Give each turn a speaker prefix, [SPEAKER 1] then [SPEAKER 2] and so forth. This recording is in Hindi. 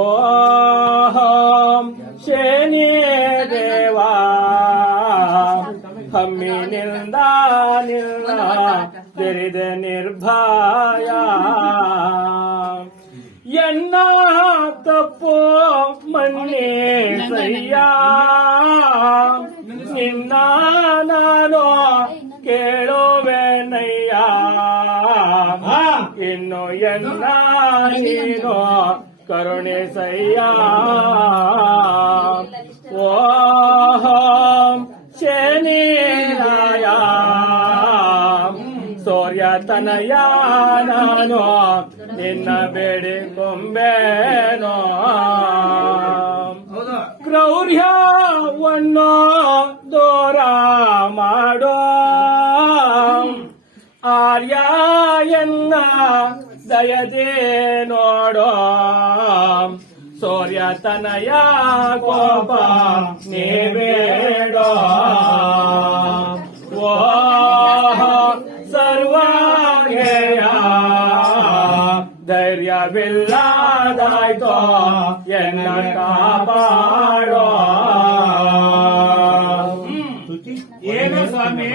[SPEAKER 1] ओम शनि देवा हमें निंदा निंदा दरिद निर्भया। तपो मन्ने सैया निन्ना नानो केळ ಇನ್ನು ಎನ್ನ ನೀನು ಕರುಣೆ ಸಯ್ಯ. ಓಹಂ ಶನಿರಾಯ ಸೂರ್ಯ ತನಯ ನಾನು ನಿನ್ನ ಬೇಡಿಕೊಂಬೇನೋ ಕ್ರೌರ್ಯವನ್ನು ದೂರ ಮಾಡೋ. ಆರ್ಯ ಎನ್ನ ದಯದೆ ನೋಡೋ ಸೂರ್ಯ ತನಯ ಕೋಪ ನೀ ಬೇಡೋ ಓ ಸರ್ವಾಂಗೇಯ ಧೈರ್ಯವಿಲ್ಲದಾಯ್ತೋ ಎನ್ನ ಕಾಪಾಡೋ ಏನು ಸ್ವಾಮಿ